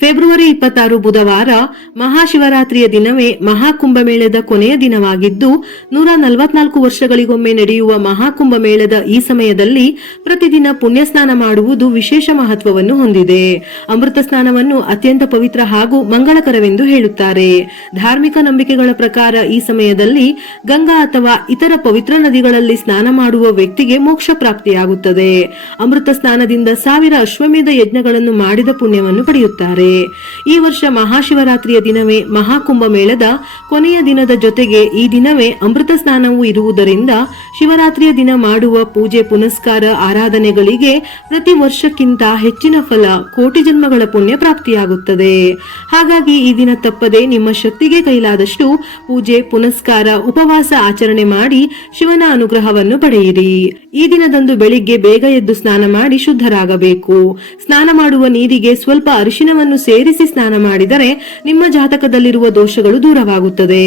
February ಇಪ್ಪತ್ತಾರು ಬುಧವಾರ ಮಹಾಶಿವರಾತ್ರಿಯ ದಿನವೇ ಮಹಾಕುಂಭಮೇಳದ ಕೊನೆಯ ದಿನವಾಗಿದ್ದು, ನೂರ ನಲವತ್ನಾಲ್ಕು ವರ್ಷಗಳಿಗೊಮ್ಮೆ ನಡೆಯುವ ಮಹಾಕುಂಭಮೇಳದ ಈ ಸಮಯದಲ್ಲಿ ಪ್ರತಿದಿನ ಪುಣ್ಯ ಸ್ನಾನ ಮಾಡುವುದು ವಿಶೇಷ ಮಹತ್ವವನ್ನು ಹೊಂದಿದೆ. ಅಮೃತ ಸ್ನಾನವನ್ನು ಅತ್ಯಂತ ಪವಿತ್ರ ಹಾಗೂ ಮಂಗಳಕರವೆಂದು ಹೇಳುತ್ತಾರೆ. ಧಾರ್ಮಿಕ ನಂಬಿಕೆಗಳ ಪ್ರಕಾರ ಈ ಸಮಯದಲ್ಲಿ ಗಂಗಾ ಅಥವಾ ಇತರ ಪವಿತ್ರ ನದಿಗಳಲ್ಲಿ ಸ್ನಾನ ಮಾಡುವ ವ್ಯಕ್ತಿಗೆ ಮೋಕ್ಷ ಪ್ರಾಪ್ತಿಯಾಗುತ್ತದೆ. ಅಮೃತ ಸ್ನಾನದಿಂದ ಸಾವಿರ ಅಶ್ವಮೇಧ ಯಜ್ಞಗಳನ್ನು ಮಾಡಿದ ಪುಣ್ಯವನ್ನು ಪಡೆಯುತ್ತಾರೆ. ಈ ವರ್ಷ ಮಹಾಶಿವರಾತ್ರಿಯ ದಿನವೇ ಮಹಾಕುಂಭ ಮೇಳದ ಕೊನೆಯ ದಿನದ ಜೊತೆಗೆ ಈ ದಿನವೇ ಅಮೃತ ಸ್ನಾನವೂ ಇರುವುದರಿಂದ ಶಿವರಾತ್ರಿಯ ದಿನ ಮಾಡುವ ಪೂಜೆ ಪುನಸ್ಕಾರ ಆರಾಧನೆಗಳಿಗೆ ಪ್ರತಿ ವರ್ಷಕ್ಕಿಂತ ಹೆಚ್ಚಿನ ಫಲ ಕೋಟಿ ಜನ್ಮಗಳ ಪುಣ್ಯ ಪ್ರಾಪ್ತಿಯಾಗುತ್ತದೆ. ಹಾಗಾಗಿ ಈ ದಿನ ತಪ್ಪದೆ ನಿಮ್ಮ ಶಕ್ತಿಗೆ ಕೈಲಾದಷ್ಟು ಪೂಜೆ, ಪುನಸ್ಕಾರ, ಉಪವಾಸ ಆಚರಣೆ ಮಾಡಿ ಶಿವನ ಅನುಗ್ರಹವನ್ನು ಪಡೆಯಿರಿ. ಈ ದಿನದಂದು ಬೆಳಿಗ್ಗೆ ಬೇಗ ಎದ್ದು ಸ್ನಾನ ಮಾಡಿ ಶುದ್ಧರಾಗಬೇಕು. ಸ್ನಾನ ಮಾಡುವ ನೀರಿಗೆ ಸ್ವಲ್ಪ ಅರಿಶಿನವನ್ನು ಸೇರಿಸಿ ಸ್ನಾನ ಮಾಡಿದರೆ ನಿಮ್ಮ ಜಾತಕದಲ್ಲಿರುವ ದೋಷಗಳು ದೂರವಾಗುತ್ತದೆ.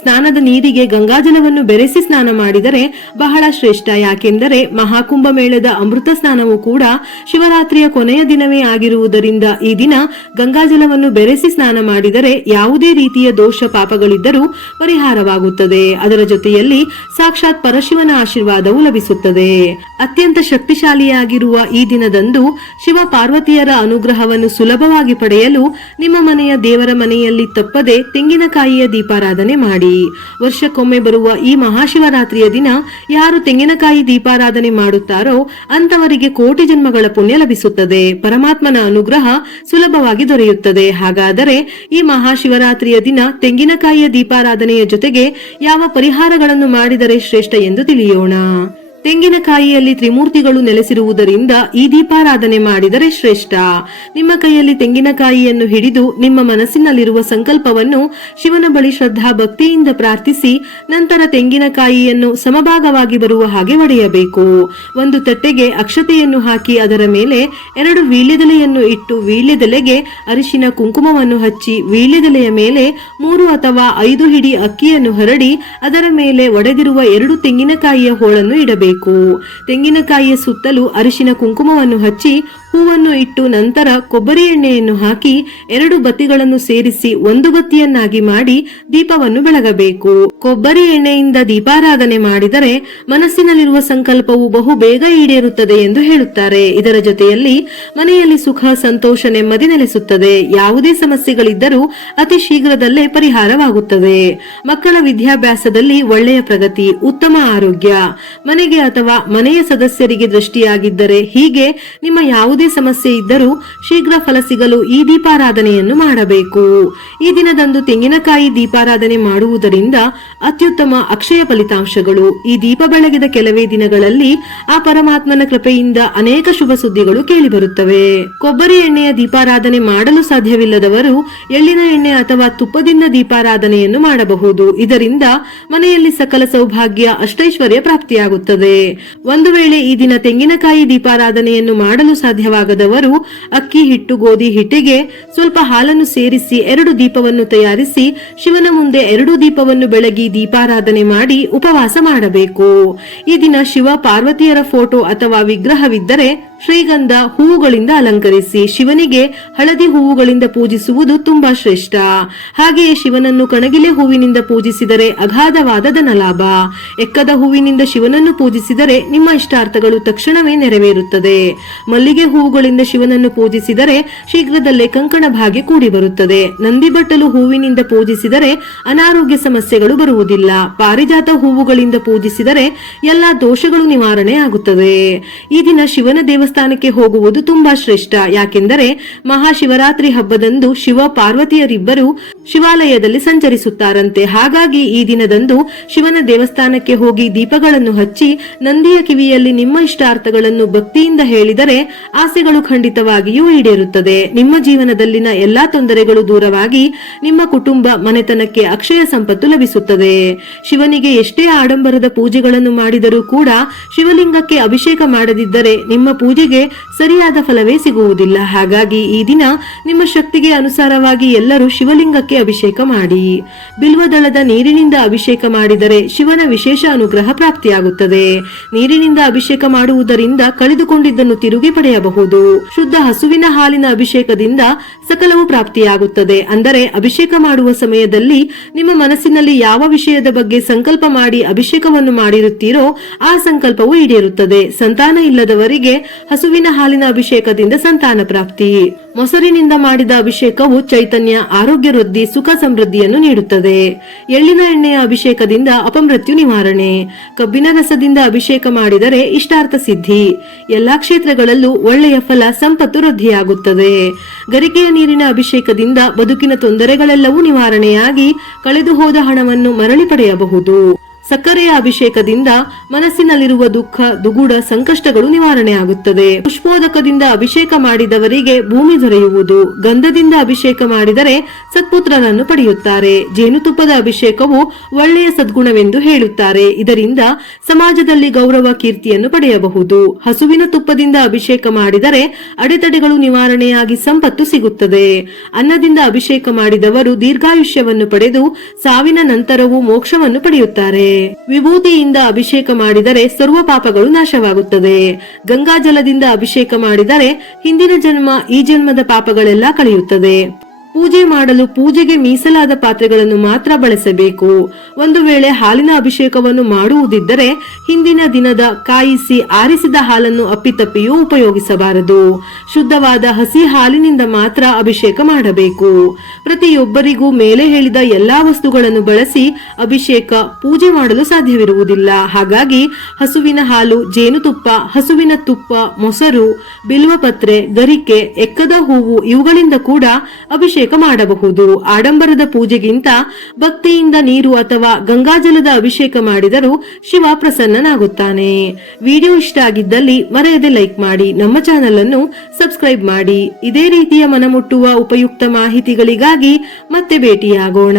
ಸ್ನಾನದ ನೀರಿಗೆ ಗಂಗಾಜಲವನ್ನು ಬೆರೆಸಿ ಸ್ನಾನ ಮಾಡಿದರೆ ಬಹಳ ಶ್ರೇಷ್ಠ, ಯಾಕೆಂದರೆ ಮಹಾಕುಂಭ ಮೇಳದ ಅಮೃತ ಸ್ನಾನವು ಕೂಡ ಶಿವರಾತ್ರಿಯ ಕೊನೆಯ ದಿನವೇ ಆಗಿರುವುದರಿಂದ ಈ ದಿನ ಗಂಗಾಜಲವನ್ನು ಬೆರೆಸಿ ಸ್ನಾನ ಮಾಡಿದರೆ ಯಾವುದೇ ರೀತಿಯ ದೋಷ ಪಾಪಗಳಿದ್ದರೂ ಪರಿಹಾರವಾಗುತ್ತದೆ. ಅದರ ಜೊತೆಯಲ್ಲಿ ಸಾಕ್ಷಾತ್ ಪರಶಿವನ ಆಶೀರ್ವಾದವು ಲಭಿಸುತ್ತದೆ. ಅತ್ಯಂತ ಶಕ್ತಿಶಾಲಿಯಾಗಿರುವ ಈ ದಿನದಂದು ಶಿವ ಪಾರ್ವತಿಯರ ಅನುಗ್ರಹವನ್ನು ಸುಲಭವಾಗಿ ಪಡೆಯಲು ನಿಮ್ಮ ಮನೆಯ ದೇವರ ಮನೆಯಲ್ಲಿ ತಪ್ಪದೆ ತೆಂಗಿನಕಾಯಿಯ ದೀಪಾರಾಧನೆ ಮಾಡಿ. ವರ್ಷಕ್ಕೊಮ್ಮೆ ಬರುವ ಈ ಮಹಾಶಿವರಾತ್ರಿಯ ದಿನ ಯಾರು ತೆಂಗಿನಕಾಯಿ ದೀಪಾರಾಧನೆ ಮಾಡುತ್ತಾರೋ ಅಂತವರಿಗೆ ಕೋಟಿ ಜನ್ಮಗಳ ಪುಣ್ಯ ಲಭಿಸುತ್ತದೆ. ಪರಮಾತ್ಮನ ಅನುಗ್ರಹ ಸುಲಭವಾಗಿ ದೊರೆಯುತ್ತದೆ. ಹಾಗಾದರೆ ಈ ಮಹಾಶಿವರಾತ್ರಿಯ ದಿನ ತೆಂಗಿನಕಾಯಿಯ ದೀಪಾರಾಧನೆಯ ಜೊತೆಗೆ ಯಾವ ಪರಿಹಾರಗಳನ್ನು ಮಾಡಿದರೆ ಶ್ರೇಷ್ಠ ಎಂದು ತಿಳಿಯೋಣ. ತೆಂಗಿನಕಾಯಿಯಲ್ಲಿ ತ್ರಿಮೂರ್ತಿಗಳು ನೆಲೆಸಿರುವುದರಿಂದ ಈ ದೀಪಾರಾಧನೆ ಮಾಡಿದರೆ ಶ್ರೇಷ್ಠ. ನಿಮ್ಮ ಕೈಯಲ್ಲಿ ತೆಂಗಿನಕಾಯಿಯನ್ನು ಹಿಡಿದು ನಿಮ್ಮ ಮನಸ್ಸಿನಲ್ಲಿರುವ ಸಂಕಲ್ಪವನ್ನು ಶಿವನ ಬಳಿ ಶ್ರದ್ಧಾ ಭಕ್ತಿಯಿಂದ ಪ್ರಾರ್ಥಿಸಿ, ನಂತರ ತೆಂಗಿನಕಾಯಿಯನ್ನು ಸಮಭಾಗವಾಗಿ ಬರುವ ಹಾಗೆ ಒಡೆಯಬೇಕು. ಒಂದು ತಟ್ಟೆಗೆ ಅಕ್ಷತೆಯನ್ನು ಹಾಕಿ ಅದರ ಮೇಲೆ ಎರಡು ವೀಳ್ಯದೆಲೆಯನ್ನು ಇಟ್ಟು ವೀಳ್ಯದೆಲೆಗೆ ಅರಿಶಿನ ಕುಂಕುಮವನ್ನು ಹಚ್ಚಿ ವೀಳ್ಯದೆಲೆಯ ಮೇಲೆ ಮೂರು ಅಥವಾ ಐದು ಹಿಡಿ ಅಕ್ಕಿಯನ್ನು ಹರಡಿ ಅದರ ಮೇಲೆ ಒಡೆದಿರುವ ಎರಡು ತೆಂಗಿನಕಾಯಿಯ ಹೋಳನ್ನು ಇಡಬೇಕು. ತೆಂಗಿನಕಾಯಿಯ ಸುತ್ತಲೂ ಅರಿಶಿನ ಕುಂಕುಮವನ್ನು ಹಚ್ಚಿ, ಹೂವನ್ನು ಇಟ್ಟು ನಂತರ ಕೊಬ್ಬರಿ ಎಣ್ಣೆಯನ್ನು ಹಾಕಿ, ಎರಡು ಬತ್ತಿಗಳನ್ನು ಸೇರಿಸಿ ಒಂದು ಬತ್ತಿಯನ್ನಾಗಿ ಮಾಡಿ ದೀಪವನ್ನು ಬೆಳಗಬೇಕು. ಕೊಬ್ಬರಿ ಎಣ್ಣೆಯಿಂದ ದೀಪಾರಾಧನೆ ಮಾಡಿದರೆ ಮನಸ್ಸಿನಲ್ಲಿರುವ ಸಂಕಲ್ಪವು ಬಹು ಬೇಗ ಈಡೇರುತ್ತದೆ ಎಂದು ಹೇಳುತ್ತಾರೆ. ಇದರ ಜೊತೆಯಲ್ಲಿ ಮನೆಯಲ್ಲಿ ಸುಖ, ಸಂತೋಷ ನೆಮ್ಮದಿ ನೆಲೆಸುತ್ತದೆ. ಯಾವುದೇ ಸಮಸ್ಯೆಗಳಿದ್ದರೂ ಅತಿ ಶೀಘ್ರದಲ್ಲೇ ಪರಿಹಾರವಾಗುತ್ತದೆ. ಮಕ್ಕಳ ವಿದ್ಯಾಭ್ಯಾಸದಲ್ಲಿ ಒಳ್ಳೆಯ ಪ್ರಗತಿ, ಉತ್ತಮ ಆರೋಗ್ಯ. ಮನೆಗೆ ಅಥವಾ ಮನೆಯ ಸದಸ್ಯರಿಗೆ ದೃಷ್ಟಿಯಾಗಿದ್ದರೆ ಹೀಗೆ ನಿಮ್ಮ ಯಾವುದೇ ಸಮಸ್ಯೆ ಇದ್ದರೂ ಶೀಘ್ರ ಫಲ ಸಿಗಲು ಈ ದೀಪಾರಾಧನೆಯನ್ನು ಮಾಡಬೇಕು. ಈ ದಿನದಂದು ತೆಂಗಿನಕಾಯಿ ದೀಪಾರಾಧನೆ ಮಾಡುವುದರಿಂದ ಅತ್ಯುತ್ತಮ ಅಕ್ಷಯ ಫಲಿತಾಂಶಗಳು. ಈ ದೀಪ ಬೆಳಗಿದ ಕೆಲವೇ ದಿನಗಳಲ್ಲಿ ಆ ಪರಮಾತ್ಮನ ಕೃಪೆಯಿಂದ ಅನೇಕ ಶುಭ ಸುದ್ದಿಗಳು ಕೇಳಿಬರುತ್ತವೆ. ಕೊಬ್ಬರಿ ಎಣ್ಣೆಯ ದೀಪಾರಾಧನೆ ಮಾಡಲು ಸಾಧ್ಯವಿಲ್ಲದವರು ಎಳ್ಳಿನ ಎಣ್ಣೆ ಅಥವಾ ತುಪ್ಪದಿಂದ ದೀಪಾರಾಧನೆಯನ್ನು ಮಾಡಬಹುದು. ಇದರಿಂದ ಮನೆಯಲ್ಲಿ ಸಕಲ ಸೌಭಾಗ್ಯ, ಅಷ್ಟೈಶ್ವರ್ಯ ಪ್ರಾಪ್ತಿಯಾಗುತ್ತದೆ. ಒಂದು ವೇಳೆ ಈ ದಿನ ತೆಂಗಿನಕಾಯಿ ದೀಪಾರಾಧನೆಯನ್ನು ಮಾಡಲು ಸಾಧ್ಯವಾಗದವರು ಅಕ್ಕಿ, ಹಿಟ್ಟು, ಗೋಧಿ, ಹಿಟ್ಟಿಗೆ ಸ್ವಲ್ಪ ಹಾಲನ್ನು ಸೇರಿಸಿ ಎರಡು ದೀಪವನ್ನು ತಯಾರಿಸಿ ಶಿವನ ಮುಂದೆ ಎರಡು ದೀಪವನ್ನು ಬೆಳಗಿ ದೀಪಾರಾಧನೆ ಮಾಡಿ ಉಪವಾಸ ಮಾಡಬೇಕು. ಈ ದಿನ ಶಿವ ಪಾರ್ವತಿಯರ ಫೋಟೋ ಅಥವಾ ವಿಗ್ರಹವಿದ್ದರೆ ಶ್ರೀಗಂಧ ಹೂವುಗಳಿಂದ ಅಲಂಕರಿಸಿ ಶಿವನಿಗೆ ಹಳದಿ ಹೂವುಗಳಿಂದ ಪೂಜಿಸುವುದು ತುಂಬಾ ಶ್ರೇಷ್ಠ. ಹಾಗೆಯೇ ಶಿವನನ್ನು ಕಣಗಿಲೆ ಹೂವಿನಿಂದ ಪೂಜಿಸಿದರೆ ಅಗಾಧವಾದ ಧನಲಾಭ. ಎಕ್ಕದ ಹೂವಿನಿಂದ ಶಿವನನ್ನು ಪೂಜಿಸಿದರೆ ನಿಮ್ಮ ಇಷ್ಟಾರ್ಥಗಳು ತಕ್ಷಣವೇ ನೆರವೇರುತ್ತದೆ. ಮಲ್ಲಿಗೆ ಹೂವುಗಳಿಂದ ಶಿವನನ್ನು ಪೂಜಿಸಿದರೆ ಶೀಘ್ರದಲ್ಲೇ ಕಂಕಣ ಭಾಗ್ಯ ಕೂಡಿ ಬರುತ್ತದೆ ನಂದಿ ಹೂವಿನಿಂದ ಪೂಜಿಸಿದರೆ ಅನಾರೋಗ್ಯ ಸಮಸ್ಯೆಗಳು ಬರುವುದಿಲ್ಲ. ಪಾರಿಜಾತ ಹೂವುಗಳಿಂದ ಪೂಜಿಸಿದರೆ ಎಲ್ಲಾ ದೋಷಗಳು ನಿವಾರಣೆ ಆಗುತ್ತದೆ ಈ ದಿನ ಶಿವನ ದೇವಸ್ಥಾನಕ್ಕೆ ಹೋಗುವುದು ತುಂಬಾ ಶ್ರೇಷ್ಠ. ಯಾಕೆಂದರೆ ಮಹಾಶಿವರಾತ್ರಿ ಹಬ್ಬದಂದು ಶಿವ ಪಾರ್ವತಿಯರಿಬ್ಬರು ಶಿವಾಲಯದಲ್ಲಿ ಸಂಚರಿಸುತ್ತಾರಂತೆ. ಹಾಗಾಗಿ ಈ ದಿನದಂದು ಶಿವನ ದೇವಸ್ಥಾನಕ್ಕೆ ಹೋಗಿ ದೀಪಗಳನ್ನು ಹಚ್ಚಿ ನಂದಿಯ ಕಿವಿಯಲ್ಲಿ ನಿಮ್ಮ ಇಷ್ಟಾರ್ಥಗಳನ್ನು ಭಕ್ತಿಯಿಂದ ಹೇಳಿದರೆ ಆಸೆಗಳು ಖಂಡಿತವಾಗಿಯೂ ಈಡೇರುತ್ತದೆ. ನಿಮ್ಮ ಜೀವನದಲ್ಲಿನ ಎಲ್ಲಾ ತೊಂದರೆಗಳು ದೂರವಾಗಿ ನಿಮ್ಮ ಕುಟುಂಬ ಮನೆತನಕ್ಕೆ ಅಕ್ಷಯ ಸಂಪತ್ತು ಲಭಿಸುತ್ತದೆ. ಶಿವನಿಗೆ ಎಷ್ಟೇ ಆಡಂಬರದ ಪೂಜೆಗಳನ್ನು ಮಾಡಿದರೂ ಕೂಡ ಶಿವಲಿಂಗಕ್ಕೆ ಅಭಿಷೇಕ ಮಾಡದಿದ್ದರೆ ನಿಮ್ಮ ಪೂಜೆಗೆ ಸರಿಯಾದ ಫಲವೇ ಸಿಗುವುದಿಲ್ಲ. ಹಾಗಾಗಿ ಈ ದಿನ ನಿಮ್ಮ ಶಕ್ತಿಗೆ ಅನುಸಾರವಾಗಿ ಎಲ್ಲರೂ ಶಿವಲಿಂಗಕ್ಕೆ ಅಭಿಷೇಕ ಮಾಡಿ. ಬಿಲ್ವದಳದ ನೀರಿನಿಂದ ಅಭಿಷೇಕ ಮಾಡಿದರೆ ಶಿವನ ವಿಶೇಷ ಅನುಗ್ರಹ ಪ್ರಾಪ್ತಿಯಾಗುತ್ತದೆ. ನೀರಿನಿಂದ ಅಭಿಷೇಕ ಮಾಡುವುದರಿಂದ ಕಳೆದುಕೊಂಡಿದ್ದನ್ನು ತಿರುಗಿ ಪಡೆಯಬಹುದು. ಶುದ್ಧ ಹಸುವಿನ ಹಾಲಿನ ಅಭಿಷೇಕದಿಂದ ಸಕಲವು ಪ್ರಾಪ್ತಿಯಾಗುತ್ತದೆ. ಅಂದರೆ ಅಭಿಷೇಕ ಮಾಡುವ ಸಮಯದಲ್ಲಿ ನಿಮ್ಮ ಮನಸ್ಸಿನಲ್ಲಿ ಯಾವ ವಿಷಯದ ಬಗ್ಗೆ ಸಂಕಲ್ಪ ಮಾಡಿ ಅಭಿಷೇಕವನ್ನು ಮಾಡಿರುತ್ತೀರೋ ಆ ಸಂಕಲ್ಪವು ಈಡೇರುತ್ತದೆ. ಸಂತಾನ ಇಲ್ಲದವರಿಗೆ ಹಸುವಿನ ಹಾಲಿನ ಅಭಿಷೇಕದಿಂದ ಸಂತಾನ ಪ್ರಾಪ್ತಿ. ಮೊಸರಿನಿಂದ ಮಾಡಿದ ಅಭಿಷೇಕವು ಚೈತನ್ಯ, ಆರೋಗ್ಯ ವೃದ್ಧಿ, ಸುಖ ಸಮೃದ್ಧಿಯನ್ನು ನೀಡುತ್ತದೆ. ಎಳ್ಳಿನ ಎಣ್ಣೆಯ ಅಭಿಷೇಕದಿಂದ ಅಪಮೃತ್ಯು ನಿವಾರಣೆ. ಕಬ್ಬಿನ ರಸದಿಂದ ಅಭಿಷೇಕ ಮಾಡಿದರೆ ಇಷ್ಟಾರ್ಥ ಸಿದ್ಧಿ. ಎಲ್ಲಾ ಕ್ಷೇತ್ರಗಳಲ್ಲೂ ಒಳ್ಳೆಯ ಫಲ, ಸಂಪತ್ತು ವೃದ್ಧಿಯಾಗುತ್ತದೆ. ಗರಿಕೆಯ ನೀರಿನ ಅಭಿಷೇಕದಿಂದ ಬದುಕಿನ ತೊಂದರೆಗಳೆಲ್ಲವೂ ನಿವಾರಣೆಯಾಗಿ ಕಳೆದು ಹೋದ ಹಣವನ್ನು ಮರಳಿ ಪಡೆಯಬಹುದು. ಸಕ್ಕರೆಯ ಅಭಿಷೇಕದಿಂದ ಮನಸ್ಸಿನಲ್ಲಿರುವ ದುಃಖ, ದುಗುಡ, ಸಂಕಷ್ಟಗಳು ನಿವಾರಣೆಯಾಗುತ್ತದೆ ಪುಷ್ಪೋದಕದಿಂದ ಅಭಿಷೇಕ ಮಾಡಿದವರಿಗೆ ಭೂಮಿ ದೊರೆಯುವುದು. ಗಂಧದಿಂದ ಅಭಿಷೇಕ ಮಾಡಿದರೆ ಸತ್ಪುತ್ರರನ್ನು ಪಡೆಯುತ್ತಾರೆ. ಜೇನುತುಪ್ಪದ ಅಭಿಷೇಕವು ಒಳ್ಳೆಯ ಸದ್ಗುಣವೆಂದು ಹೇಳುತ್ತಾರೆ. ಇದರಿಂದ ಸಮಾಜದಲ್ಲಿ ಗೌರವ ಕೀರ್ತಿಯನ್ನು ಪಡೆಯಬಹುದು. ಹಸುವಿನ ತುಪ್ಪದಿಂದ ಅಭಿಷೇಕ ಮಾಡಿದರೆ ಅಡೆತಡೆಗಳು ನಿವಾರಣೆಯಾಗಿ ಸಂಪತ್ತು ಸಿಗುತ್ತದೆ. ಅನ್ನದಿಂದ ಅಭಿಷೇಕ ಮಾಡಿದವರು ದೀರ್ಘಾಯುಷ್ಯವನ್ನು ಪಡೆದು ಸಾವಿನ ನಂತರವೂ ಮೋಕ್ಷವನ್ನು ಪಡೆಯುತ್ತಾರೆ. ವಿಭೂತಿಯಿಂದ ಅಭಿಷೇಕ ಮಾಡಿದರೆ ಸರ್ವ ಪಾಪಗಳು ನಾಶವಾಗುತ್ತದೆ. ಗಂಗಾಜಲದಿಂದ ಅಭಿಷೇಕ ಮಾಡಿದರೆ ಹಿಂದಿನ ಜನ್ಮ ಈ ಜನ್ಮದ ಪಾಪಗಳೆಲ್ಲ ಕಳೆಯುತ್ತದೆ. ಪೂಜೆ ಮಾಡಲು ಪೂಜೆಗೆ ಮೀಸಲಾದ ಪಾತ್ರೆಗಳನ್ನು ಮಾತ್ರ ಬಳಸಬೇಕು. ಒಂದು ವೇಳೆ ಹಾಲಿನ ಅಭಿಷೇಕವನ್ನು ಮಾಡುವುದಿದ್ದರೆ ಹಿಂದಿನ ದಿನದ ಕಾಯಿಸಿ ಆರಿಸಿದ ಹಾಲನ್ನು ಅಪ್ಪಿತಪ್ಪಿಯೂ ಉಪಯೋಗಿಸಬಾರದು. ಶುದ್ಧವಾದ ಹಸಿ ಹಾಲಿನಿಂದ ಮಾತ್ರ ಅಭಿಷೇಕ ಮಾಡಬೇಕು. ಪ್ರತಿಯೊಬ್ಬರಿಗೂ ಮೇಲೆ ಹೇಳಿದ ಎಲ್ಲಾ ವಸ್ತುಗಳನ್ನು ಬಳಸಿ ಅಭಿಷೇಕ ಪೂಜೆ ಮಾಡಲು ಸಾಧ್ಯವಿರುವುದಿಲ್ಲ. ಹಾಗಾಗಿ ಹಸುವಿನ ಹಾಲು, ಜೇನುತುಪ್ಪ, ಹಸುವಿನ ತುಪ್ಪ, ಮೊಸರು, ಬಿಲ್ವಪತ್ರೆ, ಗರಿಕೆ, ಎಕ್ಕದ ಹೂವು ಇವುಗಳಿಂದ ಕೂಡ ಅಭಿಷೇಕ ಮಾಡಬಹುದು. ಆಡಂಬರದ ಪೂಜೆಗಿಂತ ಭಕ್ತಿಯಿಂದ ನೀರು ಅಥವಾ ಗಂಗಾಜಲದ ಅಭಿಷೇಕ ಮಾಡಿದರೂ ಶಿವ ಪ್ರಸನ್ನನಾಗುತ್ತಾನೆ. ವಿಡಿಯೋ ಇಷ್ಟ ಆಗಿದ್ದಲ್ಲಿ ಮರೆಯದೆ ಲೈಕ್ ಮಾಡಿ, ನಮ್ಮ ಚಾನೆಲ್ ಅನ್ನು ಸಬ್ಸ್ಕ್ರೈಬ್ ಮಾಡಿ. ಇದೇ ರೀತಿಯ ಮನಮುಟ್ಟುವ ಉಪಯುಕ್ತ ಮಾಹಿತಿಗಳಿಗಾಗಿ ಮತ್ತೆ ಭೇಟಿಯಾಗೋಣ.